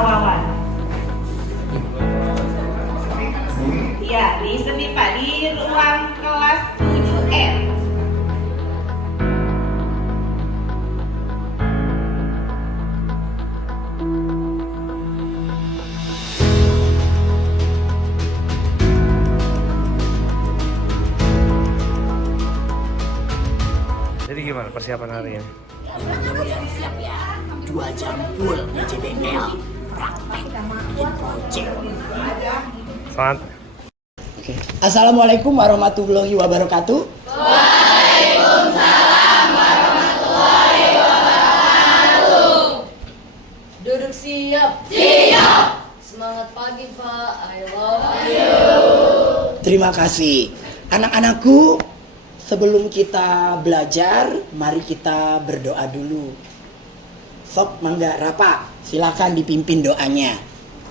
Wawan. Iya, di sini Pak, di ruang kelas 7F. Jadi gimana persiapan hari ini? Mudah-mudahan siap ya. 2 jam full JBL praktek bikin project. Semangat. Oke. Assalamualaikum warahmatullahi wabarakatuh. Waalaikumsalam warahmatullahi wabarakatuh. Duduk siap. Siap. Semangat pagi Pak. I love you. Terima kasih. Anak-anakku, sebelum kita belajar, mari kita berdoa dulu. Sok, mangga, Rapa, silakan dipimpin doanya.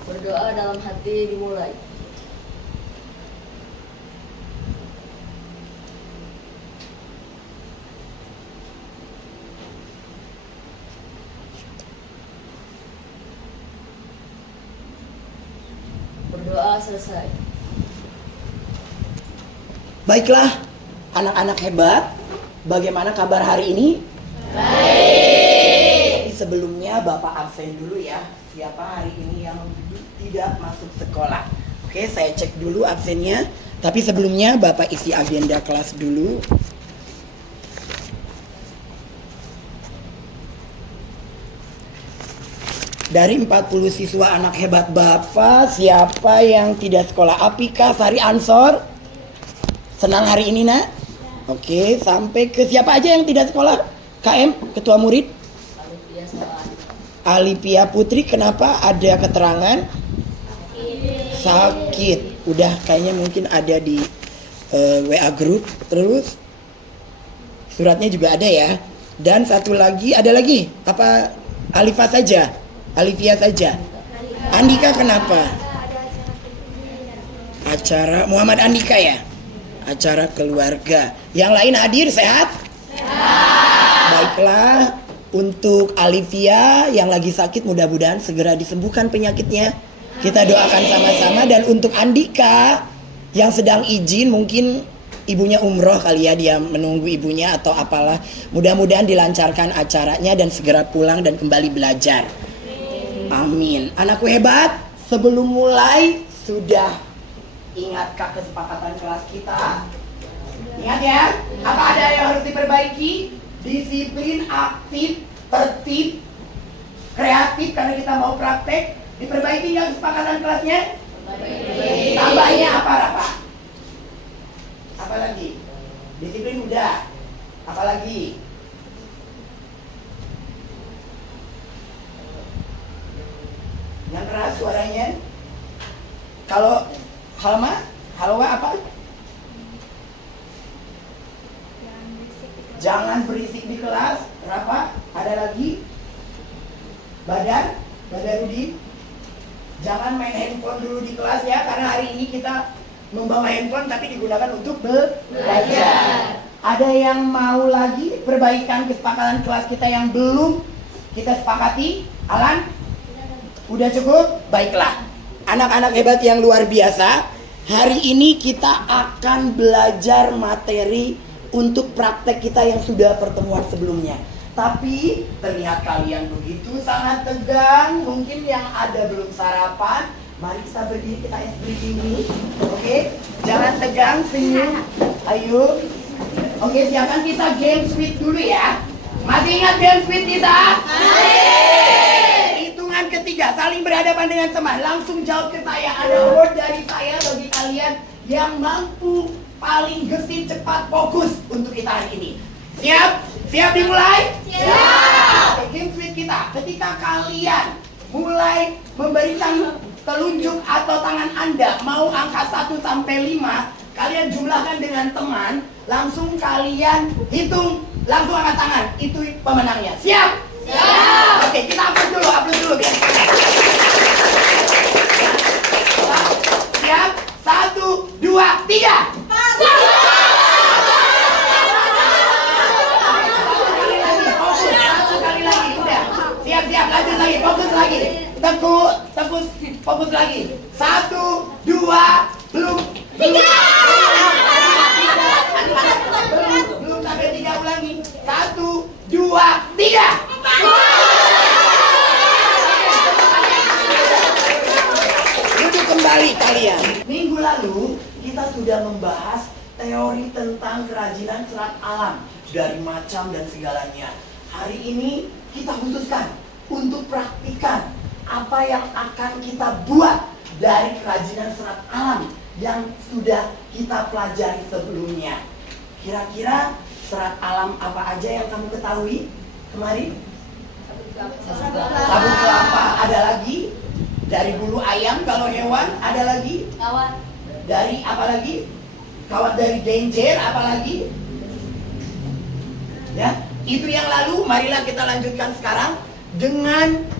Berdoa dalam hati dimulai. Berdoa selesai. Baiklah, anak-anak hebat, bagaimana kabar hari ini? Tapi sebelumnya Bapak absen dulu ya. Siapa hari ini yang tidak masuk sekolah? Oke, saya cek dulu absennya. Tapi sebelumnya Bapak isi agenda kelas dulu. Dari 40 siswa anak hebat Bapak, siapa yang tidak sekolah? Apika, Sari, Ansor? Senang hari ini, nak? Oke, sampai ke siapa aja yang tidak sekolah? KM, ketua murid? Alipia Putri, kenapa ada keterangan? Sakit. Udah kayaknya mungkin ada di WA group. Terus suratnya juga ada ya. Dan satu lagi, ada lagi? Apa Alifa saja? Alivia saja? Andika kenapa? Acara Muhammad Andika ya? Acara keluarga. Yang lain hadir sehat? Baiklah, untuk Alivia yang lagi sakit mudah-mudahan segera disembuhkan penyakitnya. Kita doakan sama-sama. Dan untuk Andika yang sedang izin, mungkin ibunya umroh kali ya, dia menunggu ibunya atau apalah. Mudah-mudahan dilancarkan acaranya dan segera pulang dan kembali belajar. Amin. Anakku hebat, sebelum mulai sudah ingatkah kesepakatan kelas kita? Ingat ya, apa ada yang harus diperbaiki? Disiplin, aktif, tertib, kreatif karena kita mau praktek. Diperbaiki nggak kesepakatan kelasnya? Tambahnya apa, Rapa? Apa lagi? Disiplin udah. Apa lagi? Yang keras suaranya. Kalau Halma apa? Jangan berisik di kelas. Berapa? Ada lagi? Badar Rudi. Jangan main handphone dulu di kelas ya, karena hari ini kita membawa handphone tapi digunakan untuk belajar. Ada yang mau lagi perbaikan kesepakatan kelas kita yang belum kita sepakati? Alan? Udah cukup? Baiklah. Anak-anak hebat yang luar biasa, hari ini kita akan belajar materi untuk praktek kita yang sudah pertemuan sebelumnya. Tapi terlihat kalian begitu sangat tegang. Mungkin yang ada belum sarapan. Mari kita berdiri, kita ice breathing dulu. Oke, jangan tegang, senyum. Ayo. Oke, siapkan kita game sweet dulu ya. Masih ingat game sweet kita? Hitungan ketiga, saling berhadapan dengan teman. Langsung jawab ke saya. Ada award dari saya bagi kalian yang mampu paling gesit, cepat, fokus untuk kita hari ini. Siap? Siap dimulai? Siap! Oke, game sweet kita. Ketika kalian mulai memberikan telunjuk atau tangan Anda mau angka 1 sampai 5, kalian jumlahkan dengan teman, langsung kalian hitung, langsung angkat tangan. Itu pemenangnya. Siap? Siap! Oke, kita upload dulu biar semangat. Siap? 1, 2, 3. Satu kali lagi, udah. Siap, lanjut lagi, fokus lagi. Teguh, sekalian, minggu lalu kita sudah membahas teori tentang kerajinan serat alam dari macam dan segalanya. Hari ini kita khususkan untuk praktikan apa yang akan kita buat dari kerajinan serat alam yang sudah kita pelajari sebelumnya. Kira-kira serat alam apa aja yang kamu ketahui kemarin? Sabun kelapa, ada lagi? Dari bulu ayam kalau hewan, ada lagi? Kawat. Dari apa lagi? Kawat dari genjer, apa lagi? Ya, itu yang lalu. Marilah kita lanjutkan sekarang dengan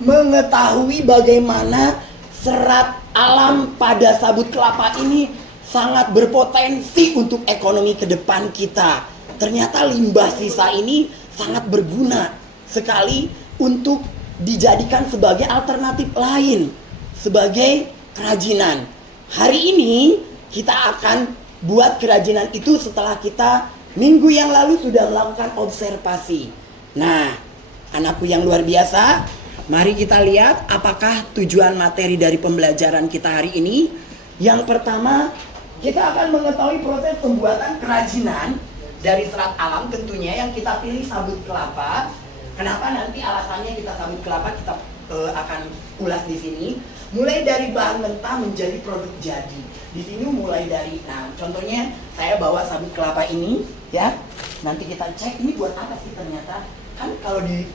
mengetahui bagaimana serat alam pada sabut kelapa ini sangat berpotensi untuk ekonomi ke depan kita. Ternyata limbah sisa ini sangat berguna sekali untuk dijadikan sebagai alternatif lain, sebagai kerajinan. Hari ini kita akan buat kerajinan itu setelah kita minggu yang lalu sudah melakukan observasi. Nah, anakku yang luar biasa, mari kita lihat apakah tujuan materi dari pembelajaran kita hari ini. Yang pertama, kita akan mengetahui proses pembuatan kerajinan dari serat alam, tentunya yang kita pilih sabut kelapa. Kenapa nanti alasannya kita sabut kelapa kita akan ulas di sini. Mulai dari bahan mentah menjadi produk jadi. Di sini mulai dari, nah contohnya saya bawa sabut kelapa ini, ya. Nanti kita cek ini buat apa sih ternyata. Kan kalau di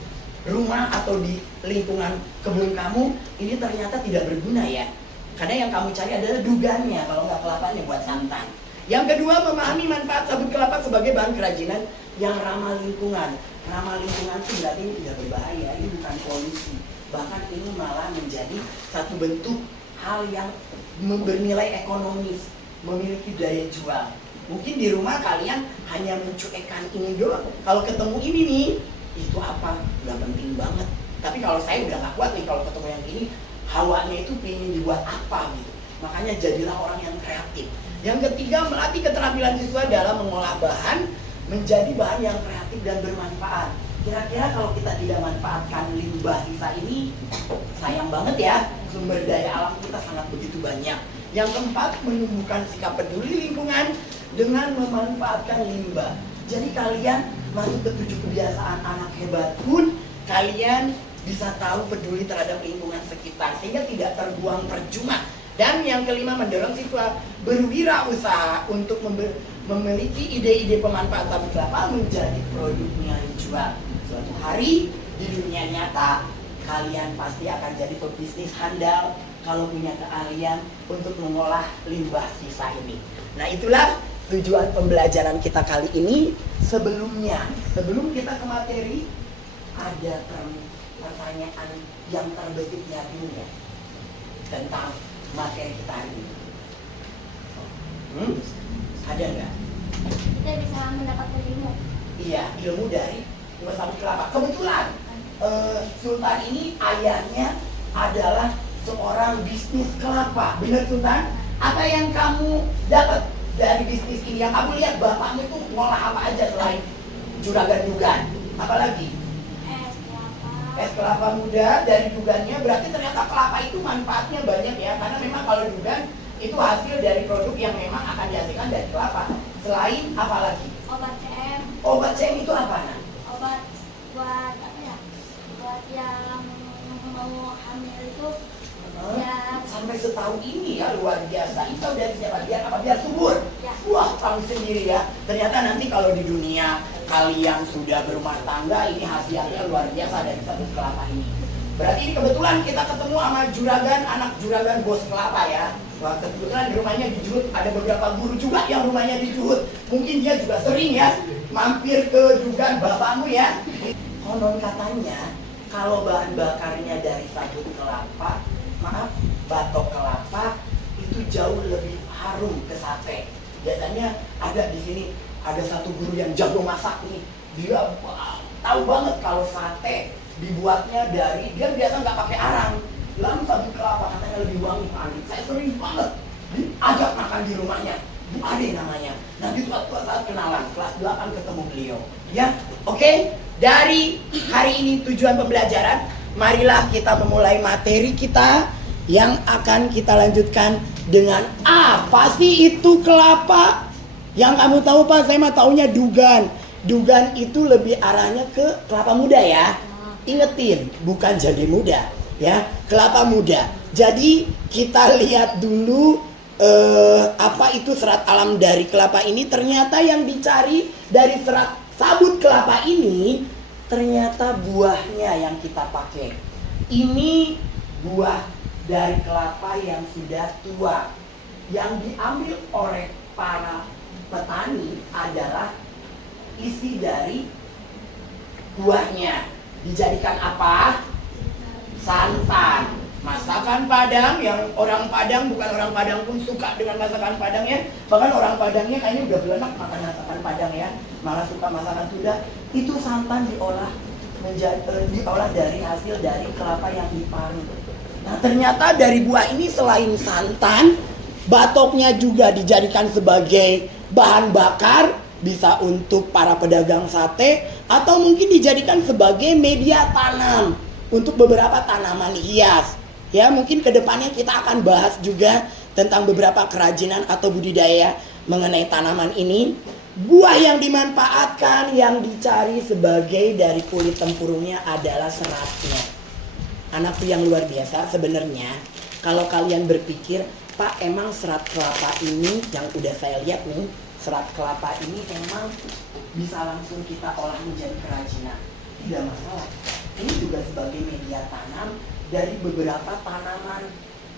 rumah atau di lingkungan kebun kamu ini ternyata tidak berguna ya. Karena yang kamu cari adalah dugannya, kalau nggak kelapanya buat santan. Yang kedua, memahami manfaat sabut kelapa sebagai bahan kerajinan yang ramah lingkungan. Ramah lingkungan itu berarti ini tidak berbahaya, ini bukan polusi. Bahkan ini malah menjadi satu bentuk hal yang bernilai ekonomis, memiliki daya jual. Mungkin di rumah kalian hanya mencuekkan ini doang. Kalau ketemu ini nih, itu apa? Udah penting banget. Tapi kalau saya udah gak kuat nih kalau ketemu yang ini, hawanya itu pengen dibuat apa gitu. Makanya jadilah orang yang kreatif. Yang ketiga, melatih keterampilan siswa dalam mengolah bahan menjadi bahan yang kreatif dan bermanfaat. Kira-kira kalau kita tidak manfaatkan limbah sisa ini, sayang banget ya, sumber daya alam kita sangat begitu banyak. Yang keempat, menumbuhkan sikap peduli lingkungan dengan memanfaatkan limbah. Jadi kalian masuk ke 7 kebiasaan anak hebat pun, kalian bisa tahu peduli terhadap lingkungan sekitar sehingga tidak terbuang percuma. Dan yang kelima, mendorong siswa berwirausaha untuk memiliki ide-ide pemanfaat sabut kelapa menjadi produk nilai jual. Suatu hari di dunia nyata kalian pasti akan jadi pebisnis handal kalau punya keahlian untuk mengolah limbah sisa ini. Nah, itulah tujuan pembelajaran kita kali ini. Sebelum kita ke materi, ada pertanyaan yang terbesit di hatinya tentang materi kita hari ini. Ada nggak? Kita bisa mendapatkan ilmu. Iya, ilmu dari sabut kelapa. Kebetulan Sultan ini ayahnya adalah seorang bisnis kelapa. Benar Sultan? Apa yang kamu dapat dari bisnis ini? Yang kamu lihat bapakmu itu ngolah apa aja selain juragan-dugan? Apalagi? Es kelapa. Es kelapa muda dari dugannya. Berarti ternyata kelapa itu manfaatnya banyak ya. Karena memang kalau dugan itu hasil dari produk yang memang akan dihasilkan dari kelapa. Selain apa lagi? Obat CM. Obat CM itu apa? Nah? Obat buat apa ya? Buat yang mau hamil itu. Ya. Sampai setahu ini ya, luar biasa. Itu dari siapa? Biar apa? Biar subur. Ya. Wah, tahu sendiri ya. Ternyata nanti kalau di dunia kalian sudah berumah tangga, ini hasilnya luar biasa dari sabut kelapa ini. Berarti ini kebetulan kita ketemu sama juragan, anak juragan bos kelapa ya. Wah, kebetulan di rumahnya di Juhut ada beberapa guru juga yang rumahnya di Juhut. Mungkin dia juga sering ya mampir ke dugan bapakmu ya. Konon katanya kalau bahan bakarnya dari sabut kelapa, batok kelapa itu jauh lebih harum ke sate. Biasanya ada di sini ada satu guru yang jago masak nih. Dia tahu banget kalau sate dibuatnya dari, dia biasa nggak pakai arang. Lalu sabut kelapa katanya lebih wangi Pak Andi. Saya sering banget diajak makan di rumahnya. Bu Ade namanya. Nanti suatu saat kenalan, kelas 8 ketemu beliau. Ya, oke. Dari hari ini tujuan pembelajaran, marilah kita memulai materi kita yang akan kita lanjutkan dengan A. Pasti itu kelapa. Yang kamu tahu Pak, saya mah taunya dugan. Dugan itu lebih arahnya ke kelapa muda ya. Ingetin, bukan jahe muda ya, kelapa muda. Jadi kita lihat dulu apa itu serat alam dari kelapa ini. Ternyata yang dicari dari serat sabut kelapa ini ternyata buahnya yang kita pakai. Ini buah dari kelapa yang sudah tua. Yang diambil oleh para petani adalah isi dari buahnya. Dijadikan apa? Santan. Masakan Padang, yang orang Padang, bukan orang Padang pun suka dengan masakan Padang ya. Bahkan orang Padangnya kayaknya udah belenak makan masakan Padang ya. Malah suka masakan Sunda. Itu santan diolah dari hasil dari kelapa yang diparut. Nah ternyata dari buah ini selain santan, batoknya juga dijadikan sebagai bahan bakar. Bisa untuk para pedagang sate, atau mungkin dijadikan sebagai media tanam untuk beberapa tanaman hias. Ya, mungkin kedepannya kita akan bahas juga tentang beberapa kerajinan atau budidaya mengenai tanaman ini. Buah yang dimanfaatkan, yang dicari sebagai dari kulit tempurungnya adalah seratnya. Anakku yang luar biasa sebenarnya. Kalau kalian berpikir, Pak emang serat kelapa ini yang udah saya lihat nih, serat kelapa ini memang bisa langsung kita olah menjadi kerajinan. Tidak masalah. Ini juga sebagai media tanam dari beberapa tanaman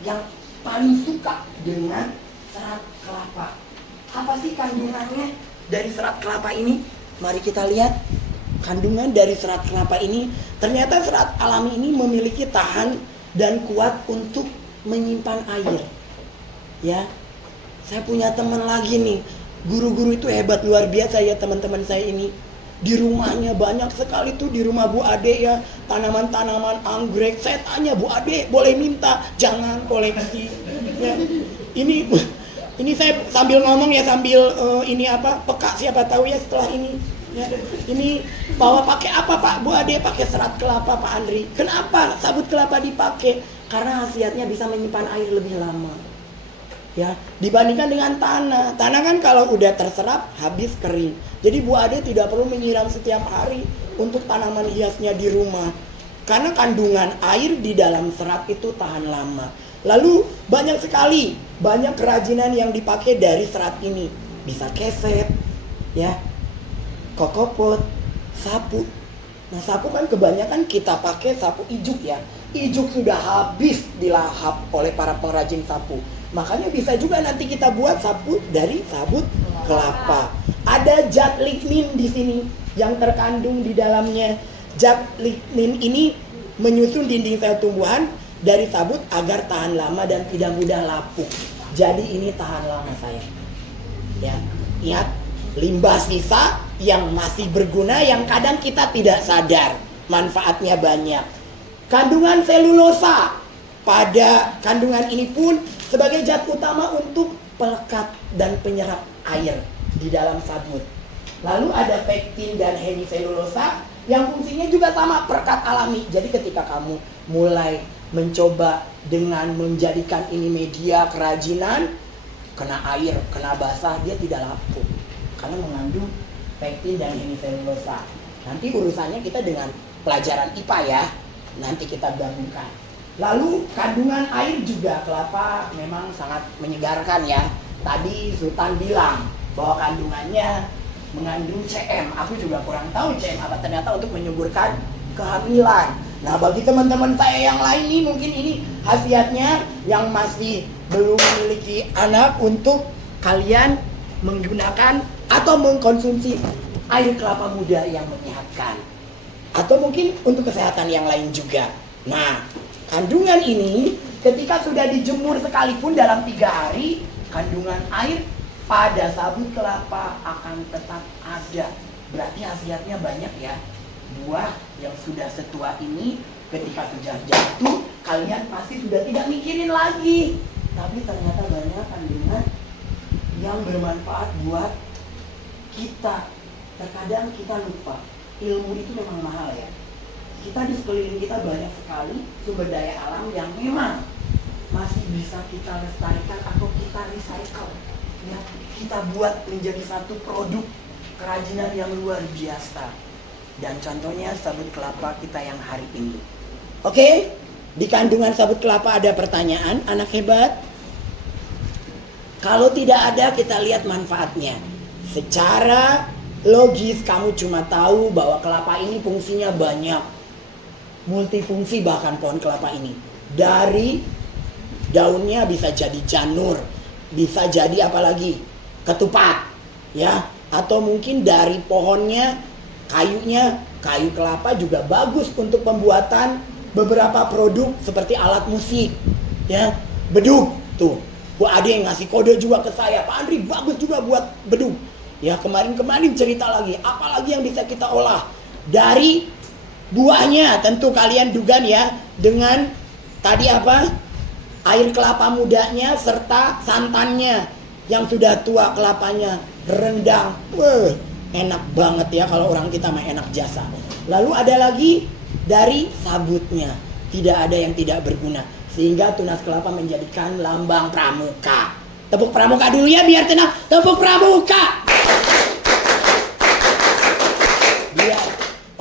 yang paling suka dengan serat kelapa. Apa sih kandungannya dari serat kelapa ini? Mari kita lihat. Kandungan dari serat kelapa ini, ternyata serat alami ini memiliki tahan dan kuat untuk menyimpan air. Ya, saya punya teman lagi nih. Guru-guru itu hebat luar biasa ya teman-teman saya ini. Di rumahnya banyak sekali tuh, di rumah Bu Ade ya, tanaman-tanaman anggrek. Saya tanya, Bu Ade boleh minta, jangan koleksi. Ya. Ini saya sambil ngomong ya, sambil ini apa, peka siapa tahu ya setelah ini. Ya. Ini bawa pakai apa Pak? Bu Ade pakai serat kelapa Pak Andri. Kenapa sabut kelapa dipakai? Karena khasiatnya bisa menyimpan air lebih lama. Ya, dibandingkan dengan tanah. Tanah kan kalau udah terserap habis kering. Jadi Bu Ade tidak perlu menyiram setiap hari untuk tanaman hiasnya di rumah. Karena kandungan air di dalam serat itu tahan lama. Lalu banyak sekali, banyak kerajinan yang dipakai dari serat ini. Bisa keset, ya, kokopot, sapu. Nah sapu kan kebanyakan kita pakai sapu ijuk ya. Ijuk sudah habis dilahap oleh para pengrajin sapu. Makanya bisa juga nanti kita buat sapu dari sabut kelapa. Ada zat lignin di sini yang terkandung di dalamnya. Zat lignin ini menyusun dinding sel tumbuhan dari sabut agar tahan lama dan tidak mudah lapuk. Jadi ini tahan lama sayang. Ya, ingat, limbah sisa yang masih berguna yang kadang kita tidak sadar manfaatnya banyak. Kandungan selulosa pada kandungan ini pun sebagai zat utama untuk pelekat dan penyerap air di dalam sabut. Lalu ada pektin dan hemiselulosa yang fungsinya juga sama, perekat alami. Jadi ketika kamu mulai mencoba dengan menjadikan ini media kerajinan, kena air, kena basah, dia tidak lapuk karena mengandung pektin dan hemiselulosa. Nanti urusannya kita dengan pelajaran IPA ya, nanti kita gabungkan. Lalu kandungan air juga kelapa memang sangat menyegarkan ya. Tadi Sultan bilang bahwa kandungannya mengandung CM. Aku juga kurang tahu CM apa, ternyata untuk menyuburkan kehamilan. Nah bagi teman-teman saya yang lain nih, mungkin ini khasiatnya yang masih belum memiliki anak, untuk kalian menggunakan atau mengkonsumsi air kelapa muda yang menyehatkan. Atau mungkin untuk kesehatan yang lain juga. Nah kandungan ini ketika sudah dijemur sekalipun dalam 3 hari, kandungan air pada sabut kelapa akan tetap ada. Berarti khasiatnya banyak ya. Buah yang sudah setua ini ketika sudah jatuh, kalian pasti sudah tidak mikirin lagi. Tapi ternyata banyak kandungan yang bermanfaat buat kita. Terkadang kita lupa, ilmu itu memang mahal ya. Kita di sekeliling kita banyak sekali sumber daya alam yang memang masih bisa kita lestarikan atau kita recycle, ya, kita buat menjadi satu produk kerajinan yang luar biasa. Dan contohnya sabut kelapa kita yang hari ini. Oke, di kandungan sabut kelapa ada pertanyaan, anak hebat. Kalau tidak ada, kita lihat manfaatnya. Secara logis kamu cuma tahu bahwa kelapa ini fungsinya banyak, multifungsi bahkan pohon kelapa ini. Dari daunnya bisa jadi janur, bisa jadi apalagi ketupat, ya, atau mungkin dari pohonnya, kayunya, kayu kelapa juga bagus untuk pembuatan beberapa produk seperti alat musik, ya, bedug tuh. Wah, ada yang ngasih kode juga ke saya, Pak Andri bagus juga buat bedug. Ya, kemarin cerita lagi, apalagi yang bisa kita olah dari buahnya. Tentu kalian duga ya, dengan tadi apa? Air kelapa mudanya serta santannya yang sudah tua kelapanya, rendang. Wah, enak banget ya kalau orang kita mah enak jasa. Lalu ada lagi dari sabutnya, tidak ada yang tidak berguna. Sehingga tunas kelapa menjadikan lambang pramuka. Tepuk pramuka dulu ya biar tenang. Tepuk pramuka. Biar.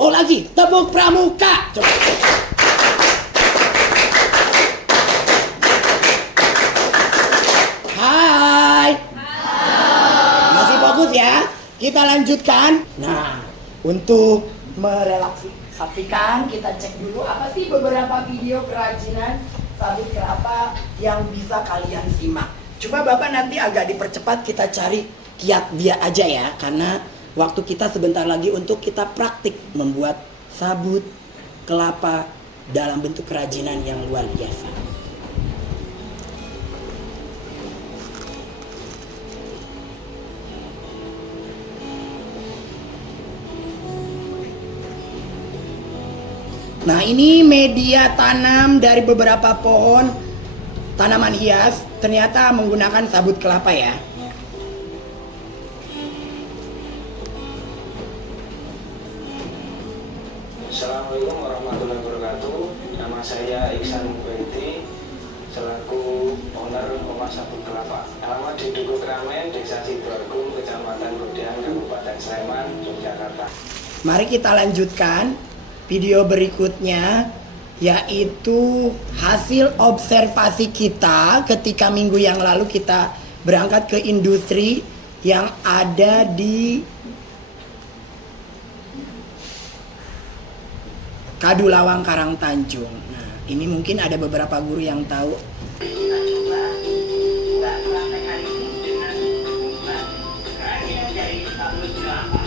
Oh lagi, tepuk pramuka. Coba. Hai. Masih fokus ya? Kita lanjutkan. Nah, untuk merelaksasikan kita cek dulu apa sih beberapa video kerajinan sabut kelapa yang bisa kalian simak. Coba Bapak nanti agak dipercepat, kita cari kiat dia aja ya, karena waktu kita sebentar lagi untuk kita praktik membuat sabut kelapa dalam bentuk kerajinan yang luar biasa. Nah, ini media tanam dari beberapa pohon tanaman hias, ternyata menggunakan sabut kelapa ya. Assalamualaikum warahmatullahi wabarakatuh. Nama saya Iksan Mubaiti, selaku owner Rumah Sabut Kelapa. Alamat di Duku Kramen, Desa Sidoargung, Kecamatan Rudian, Kabupaten Sleman, Yogyakarta. Mari kita lanjutkan video berikutnya, yaitu hasil observasi kita ketika minggu yang lalu kita berangkat ke industri yang ada di Kadulawang, Karangtanjung. Nah, ini mungkin ada beberapa guru yang tahu. Kita coba buat praktek hari ini dengan membuat kerajinan dari sabut kelapa.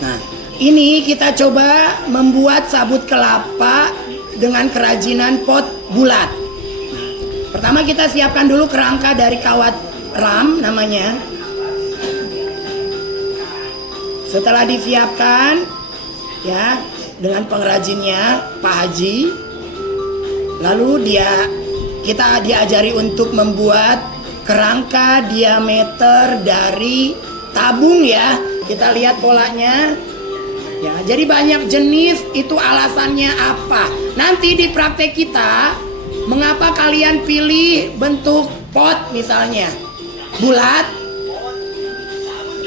Nah, ini kita coba membuat sabut kelapa dengan kerajinan pot bulat. Nah, pertama kita siapkan dulu kerangka dari kawat ram namanya. Setelah disiapkan ya dengan pengrajinnya Pak Haji, lalu kita diajari untuk membuat kerangka diameter dari tabung ya. Kita lihat polanya. Ya, jadi banyak jenis, itu alasannya apa? Nanti di praktek kita, mengapa kalian pilih bentuk pot misalnya bulat?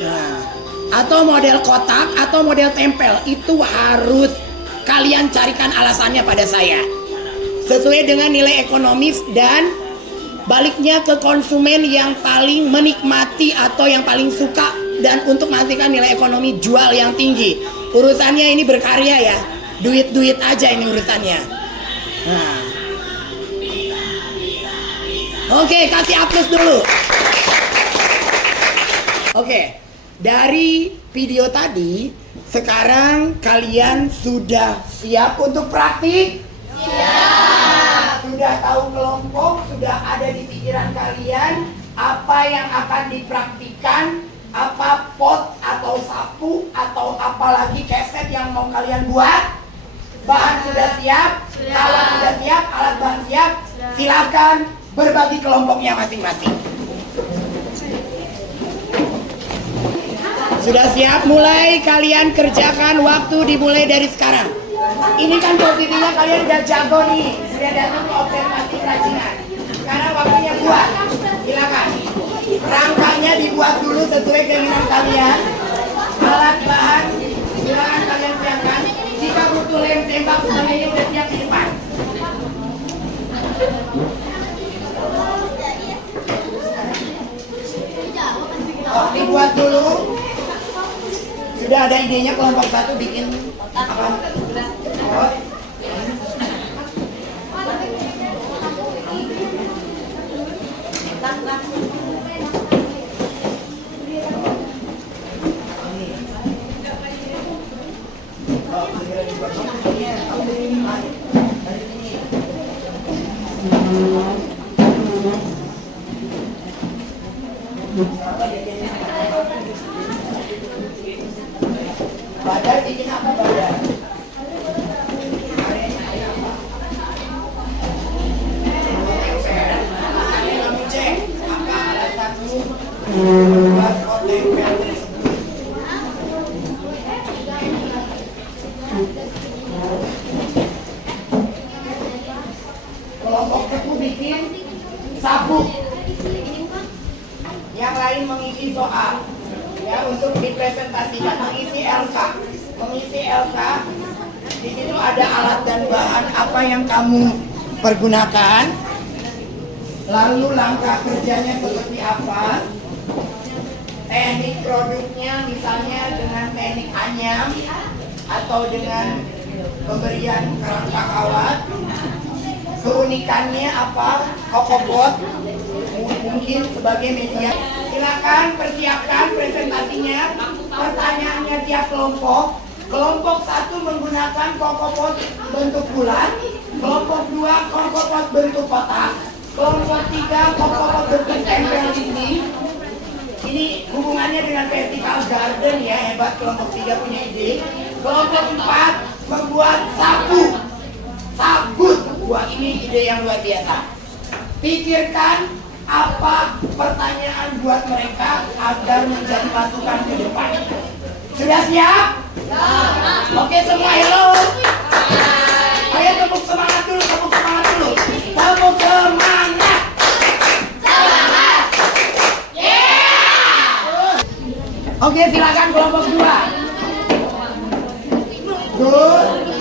Nah, atau model kotak atau model tempel, itu harus kalian carikan alasannya pada saya. Sesuai dengan nilai ekonomis dan baliknya ke konsumen yang paling menikmati atau yang paling suka dan untuk menghasilkan nilai ekonomi jual yang tinggi. Urusannya ini berkarya ya, duit-duit aja ini urusannya. Nah. Oke, kasih aplaus dulu. Oke, dari video tadi, sekarang kalian sudah siap untuk praktik? Siap. Sudah tahu kelompok, sudah ada di pikiran kalian apa yang akan dipraktikkan, apa pot atau sapu atau apalagi keset yang mau kalian buat. Bahan sudah siap, alat sudah siap, alat bahan siap. Silakan berbagi kelompoknya masing-masing. Sudah siap? Mulai kalian kerjakan, waktu dimulai dari sekarang. Ini kan posisinya kalian udah jago nih, sudah datang ke observasi kerajinan. Sekarang waktunya buat, silakan. Rangkanya dibuat dulu sesuai keinginan kalian. Alat bahan, silakan kalian siapkan. Jika butuh lem tembak, semuanya udah siap di depan. Oh, dibuat dulu. Sudah ada idenya kelompok 1 bikin apa? Oh. Badar bikin apa badar? Kamu cek apa alasanmu buat OTPL tersebut? Kelompok 1 bikin sabuk. Yang lain mengisi soal. Ya, untuk dipresentasikan mengisi LK. Di situ ada alat dan bahan apa yang kamu pergunakan, lalu langkah kerjanya seperti apa, teknik produknya misalnya dengan teknik anyam atau dengan pemberian kerangka kawat, keunikannya apa, kokopot mungkin sebagai media. Silakan persiapkan presentasinya. Pertanyaannya tiap kelompok. Kelompok 1 menggunakan kokopot bentuk bulat. Kelompok 2 kokopot bentuk kotak. Kelompok 3 kokopot bentuk tempel dinding. Ini hubungannya dengan vertical garden ya, hebat kelompok 3 punya ide. Kelompok 4 membuat sabut. Wah, ini ide yang luar biasa. Pikirkan apa pertanyaan buat mereka agar menjadi masukan ke depan. Sudah siap? Ya. Oke semua, hello. Ayo tepuk semangat dulu. Tepuk semangat. Yeah. Oke, silakan kelompok 2. Good.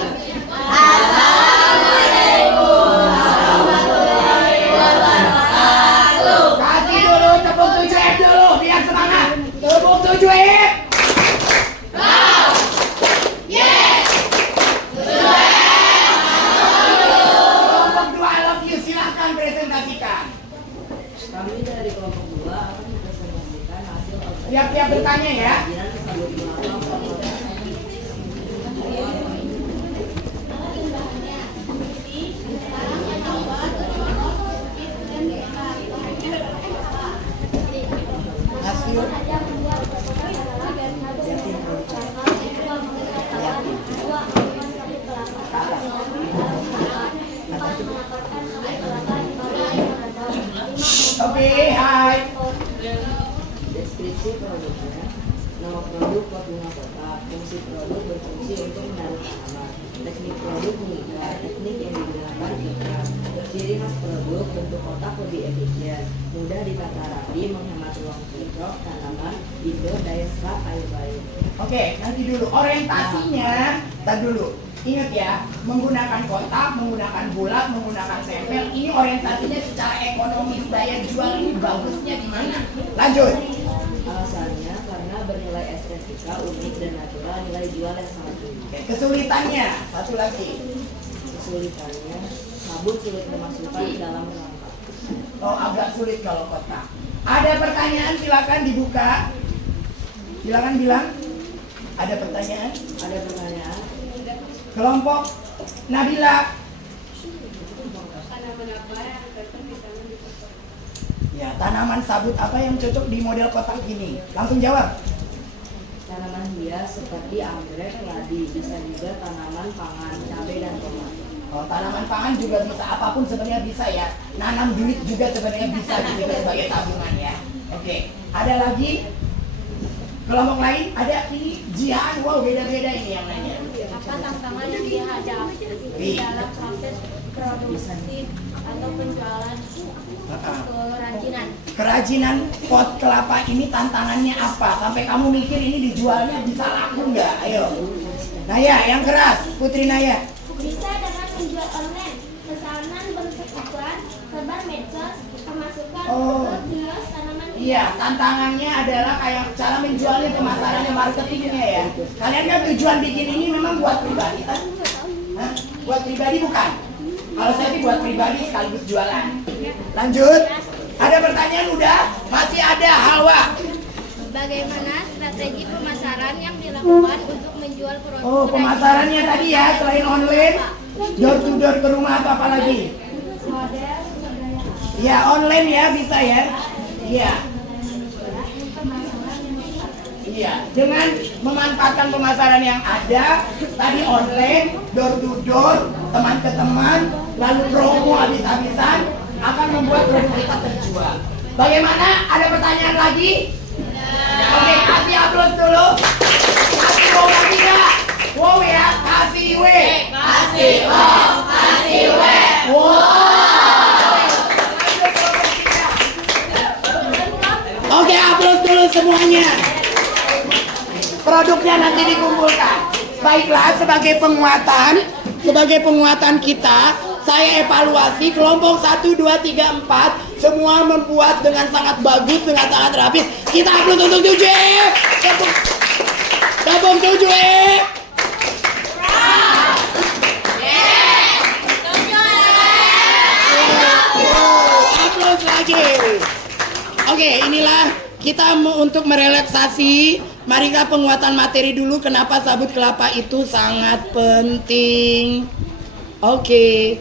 Kami dari kelompok 2 akan mempresentasikan hasil Siap-siap bertanya ya. Oke, hai. Deskripsi produknya, nama produk pot bunga kotak, fungsi produk berfungsi untuk menaruh tanaman, teknik produk mengikat, teknik yang digunakan ikat, ciri khas produk bentuk kotak lebih efisien, mudah ditata rapi, menghemat ruang cocok tanaman, tidur, daya serap, air baik. Oke, nanti dulu orientasinya. Tar dulu. Ingat ya, menggunakan kotak, menggunakan bulat, menggunakan tempel, ini orientasinya secara ekonomis, daya jual ini bagusnya di mana? Lanjut. Alasannya karena bernilai estetika unik dan natural, nilai jual yang sangat tinggi. Kesulitannya, satu lagi. Kesulitannya, sabut sulit dimasukkan dalam rangka. Oh, agak sulit kalau kotak. Ada pertanyaan, silakan dibuka. Silakan bilang. Ada pertanyaan? Ada pertanyaan? Kelompok Nabila. Ya, tanaman sabut apa yang cocok di model kotak ini? Langsung jawab. Tanaman hias seperti anggrek, ladi, bisa juga tanaman pangan, cabai dan tomat. Oh, tanaman pangan juga bisa, apapun sebenarnya bisa ya. Nanam duit juga sebenarnya bisa juga sebagai tabungan ya. Oke, ada lagi? Kelompok lain ada ini Jihan, wow beda-beda ini yang lainnya. apa tantangan yang dihadapi dalam proses produksi atau penjualan kerajinan. Kerajinan pot kelapa ini tantangannya apa? Sampai kamu mikir ini dijualnya bisa laku nggak? Ayo. Naya, yang keras. Putri Naya. Bisa dengan menjual online, pesanan bentuk iklan, sebar medsos, pemasukan ke kios tanaman. Iya, tantangannya adalah kayak cara menjualnya, pemasarannya, marketingnya ya. Kalian kan tujuan bikin ini memang buat pribadi kan? Hah? Buat pribadi bukan? Kalau saya sih buat pribadi sekaligus jualan. Lanjut. Ada pertanyaan udah? Masih ada Halwa. Bagaimana strategi pemasaran yang dilakukan untuk menjual produk? Oh, pemasarannya tadi ya, selain online, door to door ke rumah atau apa lagi? Model budaya. Ya, online ya bisa ya. Iya. Iya, dengan memanfaatkan pemasaran yang ada, tadi online, door to door, teman ke teman, lalu promo habis-habisan, akan membuat produk kita terjual. Bagaimana? Ada pertanyaan lagi? Oke, kasih upload dulu. Kasih wow lagi ya. Wow ya, kasih W. Kasih wow, kasih W. Wow. Oke, upload dulu semuanya. Produknya nanti dikumpulkan. Baiklah, sebagai penguatan kita, saya evaluasi kelompok 1, 2, 3, 4 semua membuat dengan sangat bagus, dengan sangat rapi. Kita upload untuk 7. Tepuk 7. Upload lagi. Oke, inilah kita untuk merelaksasi. Mari kita penguatan materi dulu. Kenapa sabut kelapa itu sangat penting. Oke.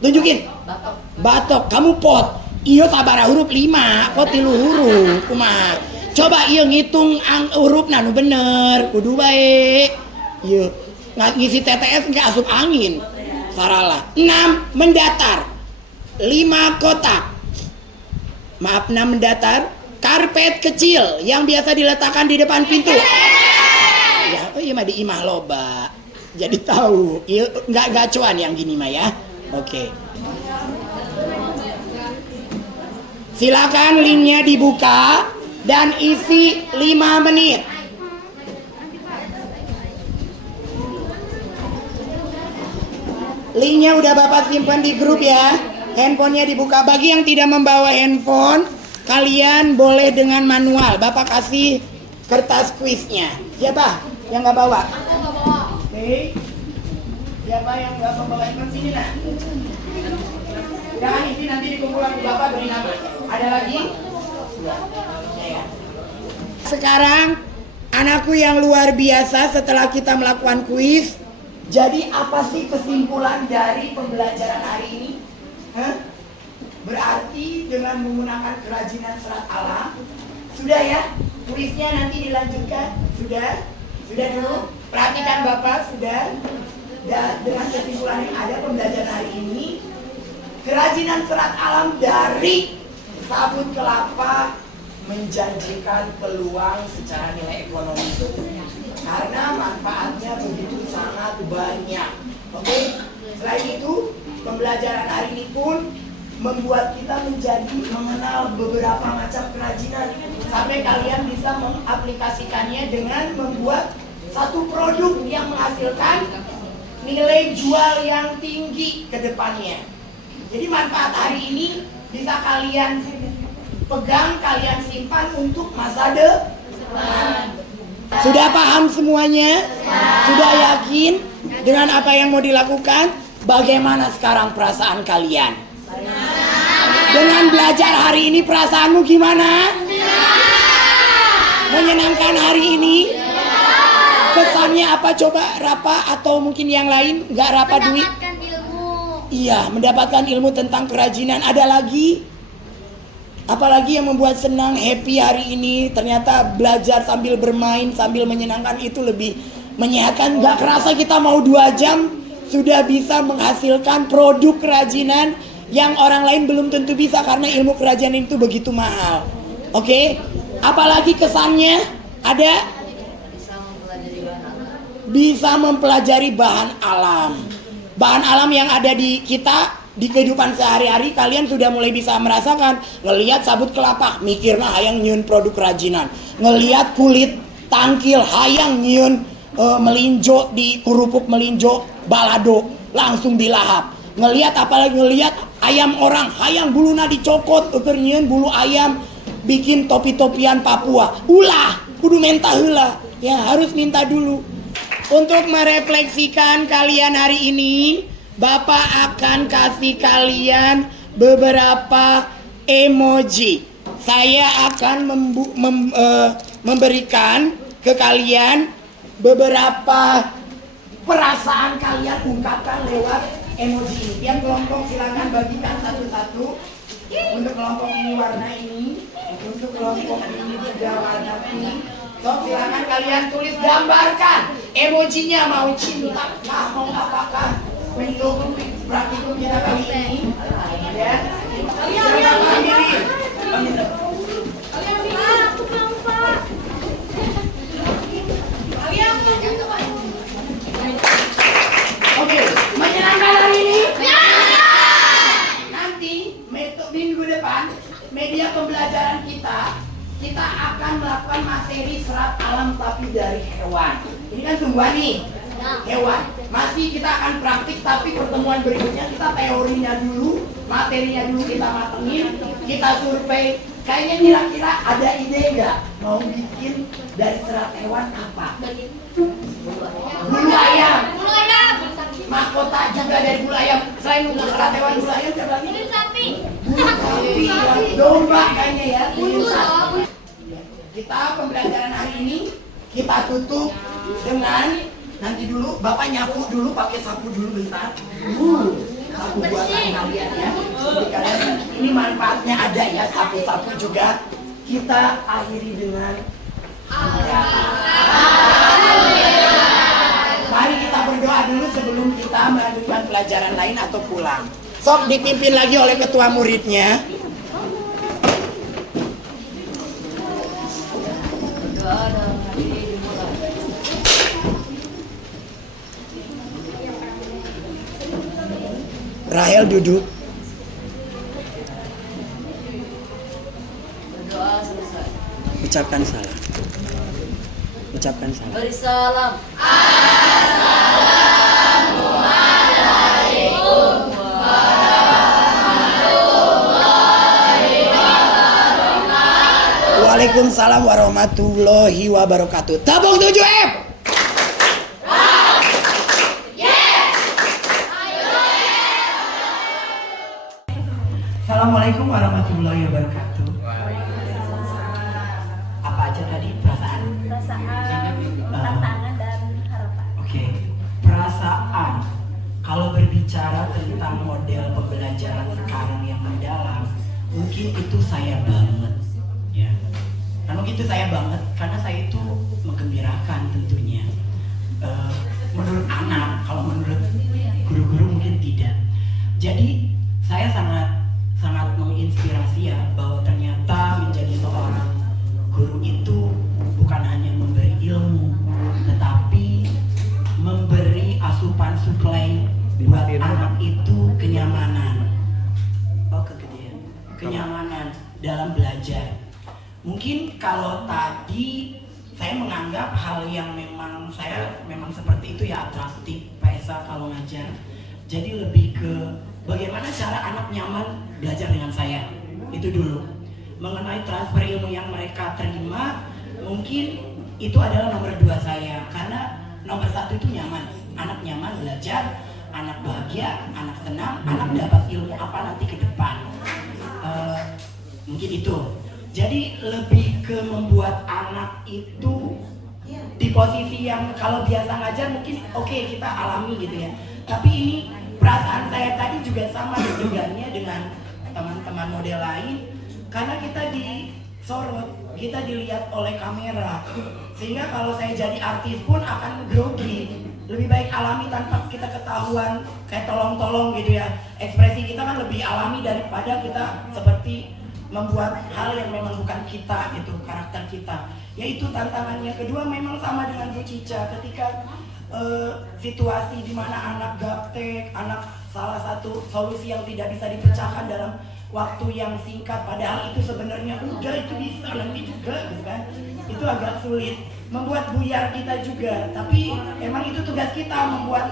Tunjukin. Batok. Kamu pot. Iyo sabara huruf 5. Pot 3 huruf. Kumaha. Coba iyo ngitung huruf nanu bener. Kudu baik. Iyo. Ngisi TTS nggak asup angin. Saralah. 6 mendatar. 5 kotak. Maaf, 6 mendatar. Karpet kecil yang biasa diletakkan di depan pintu. Ya, oh iya mah di imah loba. Jadi tahu. Iya, nggak cuan yang gini mah ya. Oke. Silakan linknya dibuka dan isi 5 menit. Linknya udah Bapak simpan di grup ya. Handphonenya dibuka. Bagi yang tidak membawa handphone, kalian boleh dengan manual. Bapak kasih kertas kuisnya. Siapa yang nggak bawa? Aku nggak bawa. Oke. Siapa yang nggak membawa handphone sini nah? Jangan isi nanti dikumpulan ke Bapak beri nama. Ada lagi? Ya. Sekarang anakku yang luar biasa setelah kita melakukan kuis. Jadi apa sih kesimpulan dari pembelajaran hari ini? Hah? Berarti dengan menggunakan kerajinan serat alam. Sudah ya? Kuisnya nanti dilanjutkan. Sudah? Sudah dulu? Perhatikan Bapak, sudah? Dan dengan kesimpulan yang ada pembelajaran hari ini, kerajinan serat alam dari sabut kelapa menjanjikan peluang secara nilai ekonomi karena manfaatnya begitu sangat banyak. Oke? Selain itu, pembelajaran hari ini pun membuat kita menjadi mengenal beberapa macam kerajinan sampai kalian bisa mengaplikasikannya dengan membuat satu produk yang menghasilkan nilai jual yang tinggi ke depannya. Jadi manfaat hari ini bisa kalian pegang, kalian simpan untuk masa depan. Sudah paham semuanya? Sudah yakin dengan apa yang mau dilakukan? Bagaimana sekarang perasaan kalian? Dengan belajar hari ini perasaanmu gimana? Menyenangkan hari ini? Kesannya apa coba Rapa atau mungkin yang lain? Nggak Rapa duit? Mendapatkan ilmu. Iya, mendapatkan ilmu tentang kerajinan. Ada lagi? Apalagi yang membuat senang, happy hari ini? Ternyata belajar sambil bermain, sambil menyenangkan itu lebih menyehatkan. Gak kerasa kita mau 2 jam sudah bisa menghasilkan produk kerajinan yang orang lain belum tentu bisa karena ilmu kerajinan itu begitu mahal. Oke? Apalagi kesannya ada bisa mempelajari bahan alam. Bahan alam yang ada di kita di kehidupan sehari-hari, kalian sudah mulai bisa merasakan. Ngelihat sabut kelapa, mikirnya hayang nyun produk kerajinan. Ngelihat kulit tangkil, hayang nyun melinjo di kerupuk melinjo balado, langsung dilahap. Ngelihat apalagi ngelihat ayam orang, hayang buluna dicokot, ukur nyun bulu ayam, bikin topi-topian Papua. Ulah, kudu minta heula. Ya, harus minta dulu. Untuk merefleksikan kalian hari ini, Bapak akan kasih kalian beberapa emoji. Saya akan memberikan ke kalian beberapa perasaan kalian ungkapkan lewat emoji ini. Tiap kelompok silakan bagikan satu-satu. Untuk kelompok ini warna ini, untuk kelompok ini juga warna pink. So, silakan kalian tulis, gambarkan emojinya, mau cinta, mau apakah untuk praktikum kita kali ini. Ya, silakan pilih. Oke, menyenangkan hari ini? Nanti minggu depan media pembelajaran kita akan melakukan materi serat alam tapi dari hewan. Ini kan tumbuhan nih, hewan. Masih kita akan praktik, tapi pertemuan berikutnya kita teorinya dulu, materinya dulu kita matengin, kita survei. Kayaknya kira-kira ada ide nggak mau bikin dari serat hewan apa? Bulu ayam. Mahkota juga dari bulu ayam. Selain untuk serat hewan bulu ayam, coba ini. Bulu sapi, domba kayaknya ya. Bulu sapi. Kita pembelajaran hari ini kita tutup dengan nanti dulu Bapak nyapu dulu pakai sapu dulu bentar. Sapu buatan kalian ya. Jadi kalian ini manfaatnya ada ya, sapu-sapu juga. Kita akhiri dengan mari kita berdoa dulu sebelum kita melanjutkan pelajaran lain atau pulang. Sok dipimpin lagi oleh ketua muridnya. Rahel duduk. Berdoa selesai. Ucapkan salam. Ucapkan salam. Beri salam. Waalaikumsalam warahmatullahi wabarakatuh. Tabung 7M. Assalamualaikum warahmatullahi wabarakatuh. Apa aja tadi perasaan? Tantangan dan harapan. Oke, perasaan. Kalau berbicara tentang model pembelajaran sekarang yang mendalam, mungkin itu saya banget, ya. Karena itu saya banget, karena saya itu menggembirakan tentunya. Menurut anak, kalau menurut guru-guru mungkin tidak. Jadi saya sangat menginspirasi ya, bahwa ternyata menjadi seorang guru itu bukan hanya memberi ilmu, tetapi memberi asupan suplai buat anak itu kenyamanan. Oh, kegedean. Kenyamanan dalam belajar. Mungkin kalau tadi saya menganggap hal yang memang seperti itu ya, atraktif Pak Esa kalau ngajar. Jadi lebih ke bagaimana cara anak nyaman belajar dengan saya. Itu dulu. Mengenai transfer ilmu yang mereka terima, mungkin itu adalah nomor 2 saya. Karena nomor 1 itu nyaman. Anak nyaman belajar, anak bahagia, anak senang, anak dapat ilmu apa nanti ke depan. Mungkin itu. Jadi lebih ke membuat anak itu di posisi yang kalau biasa ngajar mungkin oke, kita alami gitu ya. Tapi ini perasaan saya tadi juga sama dengannya dengan teman-teman model lain, karena kita disorot, kita dilihat oleh kamera, sehingga kalau saya jadi artis pun akan grogi. lebih baik alami tanpa kita ketahuan kayak tolong-tolong gitu ya. Ekspresi kita kan lebih alami daripada kita seperti membuat hal yang memang bukan kita gitu, karakter kita. Yaitu tantangannya. Kedua memang sama dengan Bu Cica, ketika situasi di mana anak gaptek, anak salah satu solusi yang tidak bisa dipecahkan dalam waktu yang singkat, padahal itu sebenarnya udah itu bisa nanti juga gitu kan, itu agak sulit, membuat buyar kita juga. Tapi emang itu tugas kita, membuat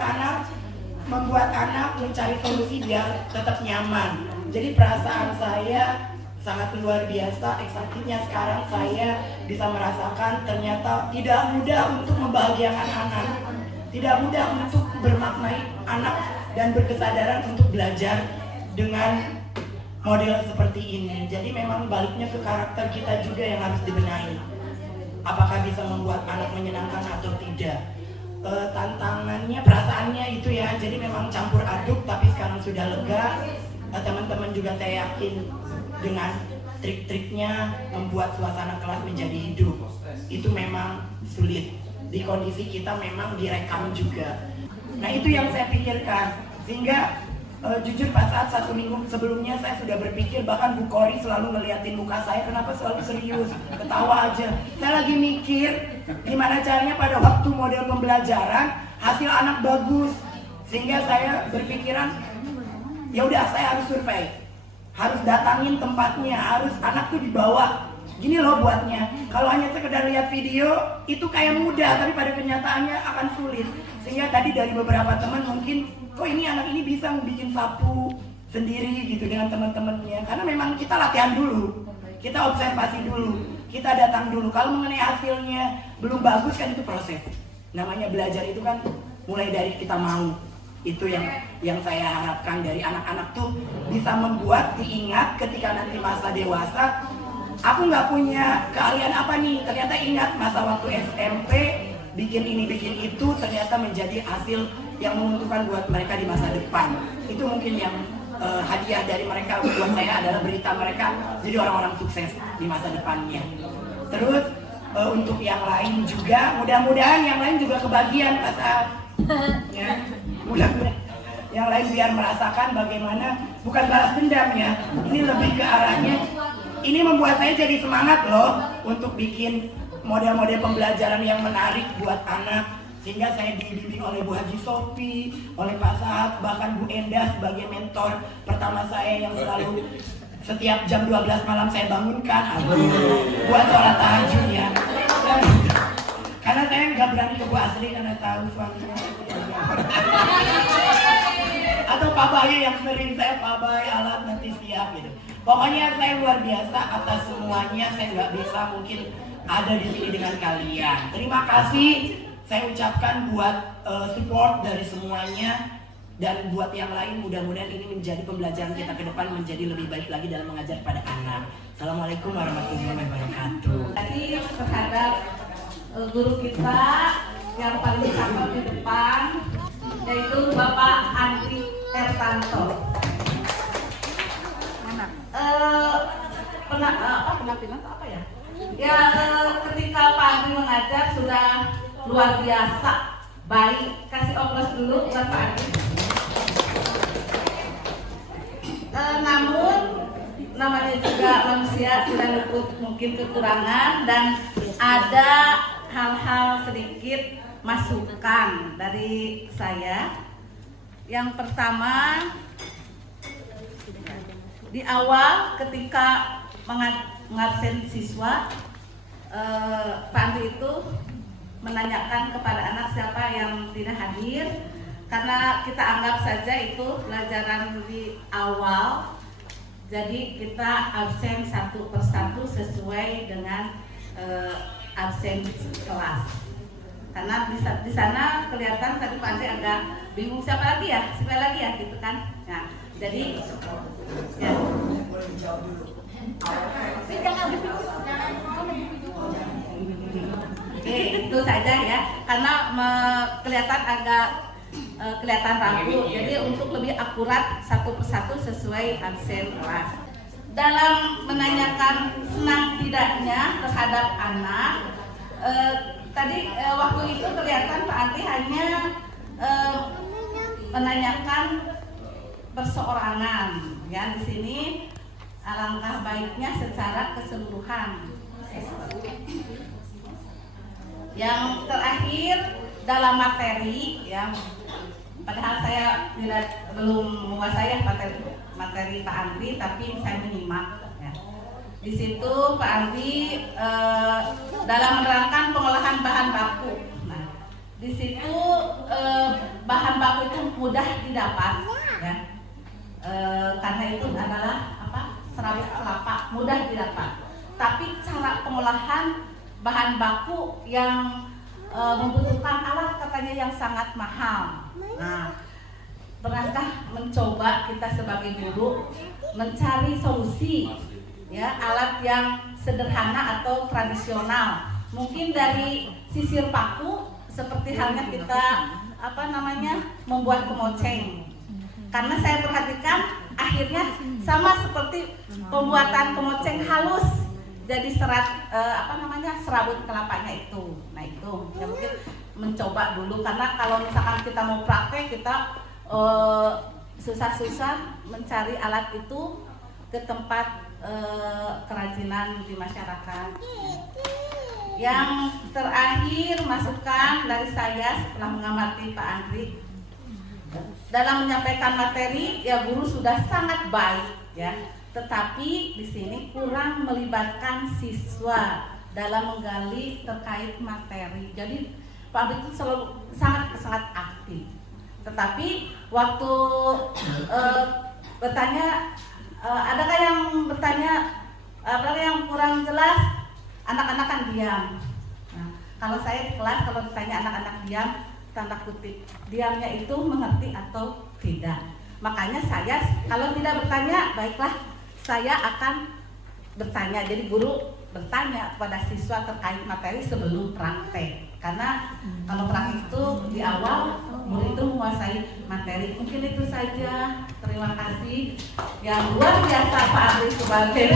anak mencari solusi biar tetap nyaman. Jadi perasaan saya sangat luar biasa, excitednya sekarang saya bisa merasakan ternyata tidak mudah untuk membahagiakan anak, tidak mudah untuk bermaknai anak dan berkesadaran untuk belajar dengan model seperti ini. Jadi memang baliknya ke karakter kita juga yang harus dibenahi. Apakah bisa membuat anak menyenangkan atau tidak? Tantangannya, perasaannya itu ya. Jadi memang campur aduk, tapi sekarang sudah lega. Teman-teman juga saya yakin dengan trik-triknya membuat suasana kelas menjadi hidup. Itu memang sulit. Di kondisi kita memang direkam juga. Nah itu yang saya pikirkan. Sehingga jujur pas saat 1 minggu sebelumnya saya sudah berpikir, bahkan Bu Kori selalu ngeliatin muka saya, kenapa selalu serius, ketawa aja. Saya lagi mikir gimana caranya pada waktu model pembelajaran hasil anak bagus. Sehingga saya berpikiran, ya udah saya harus survei, harus datangin tempatnya, harus anak tuh dibawa. Gini loh buatnya, kalau hanya sekedar lihat video itu kayak mudah, tapi pada kenyataannya akan sulit. Sehingga tadi dari beberapa teman mungkin, kok ini anak ini bisa bikin sapu sendiri gitu dengan teman-temannya. Karena memang kita latihan dulu, kita observasi dulu, kita datang dulu. Kalau mengenai hasilnya belum bagus kan itu proses. Namanya belajar itu kan mulai dari kita mau. Itu yang saya harapkan dari anak-anak tuh bisa membuat diingat ketika nanti masa dewasa. Aku nggak punya keahlian apa nih, ternyata ingat masa waktu SMP bikin ini bikin itu, ternyata menjadi hasil yang menguntungkan buat mereka di masa depan. Itu mungkin yang hadiah dari mereka buat saya adalah berita mereka jadi orang-orang sukses di masa depannya. Terus untuk yang lain juga, mudah-mudahan yang lain juga kebagian ya. Mudah-mudahan yang lain biar merasakan bagaimana, bukan balas dendam ya, ini lebih ke arahnya, ini membuat saya jadi semangat loh untuk bikin model-model pembelajaran yang menarik buat anak. Sehingga saya dibimbing oleh Bu Haji Sofi, oleh Pak Sahat, bahkan Bu Enda sebagai mentor pertama saya yang selalu setiap jam 12 malam saya bangunkan buat sholat tahajud ya. Karena saya nggak berani ke Bu Asri karena tahu suaminya. Atau Pak Bayu yang sering saya, Pak Bayu alat nanti siap gitu. Pokoknya saya luar biasa atas semuanya, saya nggak bisa mungkin ada di sini dengan kalian. Terima kasih saya ucapkan buat support dari semuanya, dan buat yang lain mudah-mudahan ini menjadi pembelajaran kita ke depan menjadi lebih baik lagi dalam mengajar pada anak. Assalamualaikum warahmatullahi wabarakatuh. Tadi terhadap guru kita yang paling cakep di depan, yaitu Bapak Andri Ertanto. Penampilan apa ya? Ya, ketika Pak Andri mengajar sudah luar biasa baik. Kasih aplaus dulu buat Pak Andri. Namun namanya juga manusia tidak luput mungkin kekurangan, dan ada hal-hal sedikit masukan dari saya. Yang pertama, di awal ketika mengabsen siswa, Pak Andri itu menanyakan kepada anak siapa yang tidak hadir, karena kita anggap saja itu pelajaran di awal, jadi kita absen satu persatu sesuai dengan absen kelas. Karena di sana kelihatan tadi Pak Andri agak bingung siapa lagi ya gitu kan. Nah, jadi ya. Oke, itu saja ya, karena kelihatan agak kelihatan ragu. Jadi untuk lebih akurat satu persatu sesuai absen kelas. Dalam menanyakan senang tidaknya terhadap anak, tadi waktu itu kelihatan Pak Andri hanya menanyakan perseorangan. Ya, di sini alangkah baiknya secara keseluruhan. Yang terakhir dalam materi, ya, padahal saya belum menguasai materi Pak Andri, tapi saya menyimak. Ya. Di situ Pak Andri dalam menerangkan pengolahan bahan baku. Nah, di situ bahan baku itu mudah didapat, ya. Karena itu adalah serabut kelapa, mudah didapat. Tapi cara pengolahan bahan baku yang membutuhkan alat katanya yang sangat mahal. Nah, pernahkah mencoba kita sebagai guru mencari solusi, ya, alat yang sederhana atau tradisional? Mungkin dari sisir paku, seperti halnya kita membuat kemoceng. Karena saya perhatikan akhirnya sama seperti pembuatan kemoceng halus, jadi serabut kelapanya itu. Nah, itu ya mungkin mencoba dulu, karena kalau misalkan kita mau praktek, kita susah-susah mencari alat itu ke tempat kerajinan di masyarakat. Yang terakhir, masukan dari saya setelah mengamati Pak Andri dalam menyampaikan materi, ya guru sudah sangat baik, ya. Tetapi di sini kurang melibatkan siswa dalam menggali terkait materi. Jadi Pak Andri itu selalu sangat aktif. Tetapi waktu bertanya, adakah yang bertanya apakah yang kurang jelas, anak-anak kan diam. Nah, kalau saya di kelas, kalau ditanya anak-anak diam, tanda kutip, diamnya itu mengerti atau tidak. Makanya saya kalau tidak bertanya, baiklah saya akan bertanya. Jadi guru bertanya kepada siswa terkait materi sebelum praktek. Karena kalau praktek itu di awal guru itu menguasai materi. Mungkin itu saja. Terima kasih. Yang luar biasa Pak Andri sebagai